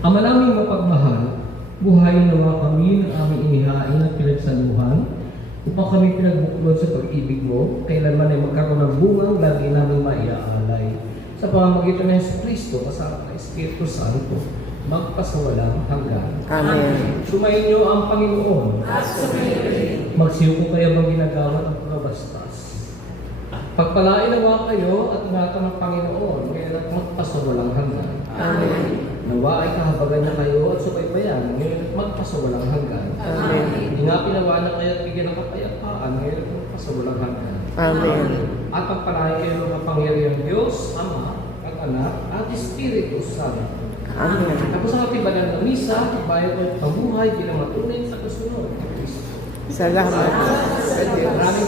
Ama naming mapagmahal, buhayin nawa kami ng aming inihain at pinagsaluhan upang kami pinagbuklod sa pag-ibig mo, kailanman ay magkaroon ng bungang lagi namin maiaalay. Sa pamamagitan ng Jesucristo, kasama ng Espiritu Santo, magpasawalang hanggan. Amen. Sumayin niyo ang Panginoon. Magsiyo ko kayo bang ginagawa ng pagkabastas. Pagpalain nawa kayo at ingatan ng Panginoon, ngayon at magpasawalang hanggan. Amen. Nawa ay kahabagan na kayo at subaybayan, ngayon at magpasawalang hanggan. Amen. Ingapin nawa na kayo at bigyan ng kapayapaan, ngayon at magpasawalang hanggan. Amen. At pagpalain kayo ng kapangyarihang Diyos, Ama, at Anak, at Espiritu Santo. Amen. Tapos ang ating banal na misa, bayan ko ang buhay bilang matunay sa kasunod ng Kristo. Salamat. Maraming